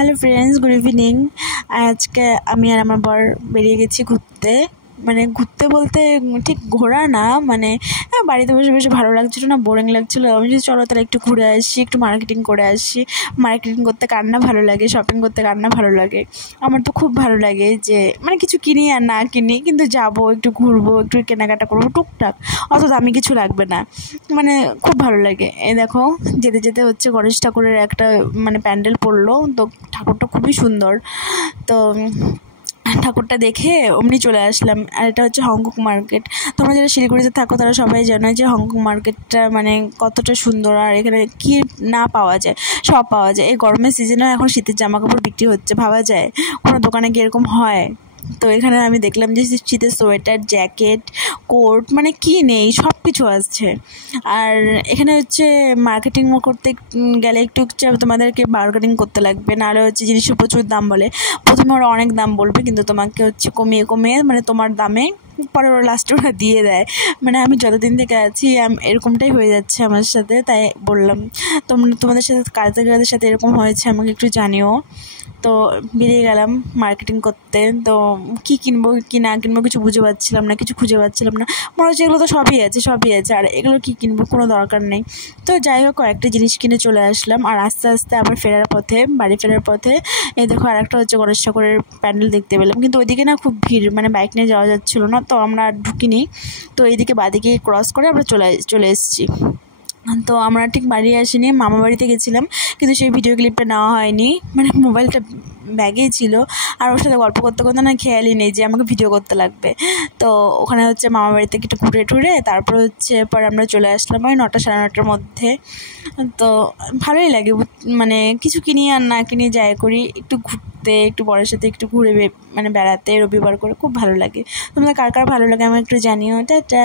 Hello friends, good evening. আজকে আমি আর আমার বর বেরিয়ে গেছি ঘুরতে। মানে ঘুরতে বলতে ঠিক ঘোরা না, মানে বাড়িতে বসে বসে ভালো লাগছিলো না, বোরিং লাগছিলো। আমি যদি চলো তাহলে একটু ঘুরে আসি, একটু মার্কেটিং করে আসি। মার্কেটিং করতে কার না ভালো লাগে, শপিং করতে কার না ভালো লাগে। আমার তো খুব ভালো লাগে যে মানে কিছু কিনি আর না কিনি, কিন্তু যাবো, একটু ঘুরবো, একটু কেনাকাটা করবো টুকটাক, অত দামি কিছু লাগবে না, মানে খুব ভালো লাগে। এই দেখো, যেতে যেতে হচ্ছে গণেশ ঠাকুরের একটা মানে প্যান্ডেল পড়লো, তো ঠাকুরটা খুবই সুন্দর। তো ঠাকুরটা দেখে অমনি চলে আসলাম। আর এটা হচ্ছে হংকং মার্কেট। তোমরা যারা শিলিগুড়িতে থাকো তারা সবাই জানো যে হংকং মার্কেটটা মানে কতটা সুন্দর, আর এখানে কি না পাওয়া যায়, সব পাওয়া যায়। এই গরমের সিজনেও এখন শীতের জামা কাপড় বিক্রি হচ্ছে, ভাবা যায় কোনো দোকানে গিয়ে এরকম হয়? তো এখানে আমি দেখলাম যে শীতের সোয়েটার, জ্যাকেট, কোট, মানে কি নেই সব কিছু আসছে। আর এখানে হচ্ছে মার্কেটিং করতে গেলে একটু তোমাদেরকে বার্গেনিং করতে লাগবে, নাহলে হচ্ছে জিনিসের প্রচুর দাম বলে। প্রথমে ওরা অনেক দাম বলবে, কিন্তু তোমাকে হচ্ছে কমিয়ে কমিয়ে মানে তোমার দামে পরে ওরা লাস্টে ওরা দিয়ে দেয়। মানে আমি যতদিন থেকে আছি এরকমটাই হয়ে যাচ্ছে আমার সাথে, তাই বললাম তোমাদের সাথে কাদের সাথে এরকম হয়েছে আমাকে একটু জানিও। তো বেরিয়ে গেলাম মার্কেটিং করতে। তো কি কিনবো কি না কিনবো কিছু বুঝে পাচ্ছিলাম না, কিছু খুঁজে পাচ্ছিলাম না। মনে হচ্ছে এগুলো তো সবই আছে, আর এগুলো কি কিনবো, কোনো দরকার নেই। তো যাই হোক, কয়েকটা জিনিস কিনে চলে আসলাম। আর আস্তে আস্তে আবার বাড়ি ফেরার পথে এই দেখো আরেকটা হচ্ছে গণেশ ঠাকুরের প্যান্ডেল দেখতে পেলাম, কিন্তু ওইদিকে না খুব ভিড়, মানে বাইক নিয়ে যাওয়া যাচ্ছিলো না, তো আমরা আর ঢুকিনি। তো এইদিকে বাদিকে ক্রস করে আমরা চলে এসেছি। তো আমরা ঠিক বাড়ি আসিনি, মামা বাড়িতে গেছিলাম, কিন্তু সেই ভিডিও ক্লিপটা নেওয়া হয়নি, মানে মোবাইলটা ব্যাগেই ছিল। আর ওর সাথে গল্প করতে করতে না খেয়ালই নেই যে আমাকে ভিডিও করতে লাগবে। তো ওখানে হচ্ছে মামা বাড়িতে একটু ঘুরে তারপর হচ্ছে পরে আমরা চলে আসলাম ওই 9টা সাড়ে 9টার মধ্যে। তো ভালোই লাগে, মানে কিছু কিনি আর না কিনি যাই করি, একটু ঘুরতে, একটু বরের সাথে একটু ঘুরে মানে বেড়াতে রবিবার করে খুব ভালো লাগে। তোমাদের কার কার ভালো লাগে আমাকে একটু জানিও। টাটা।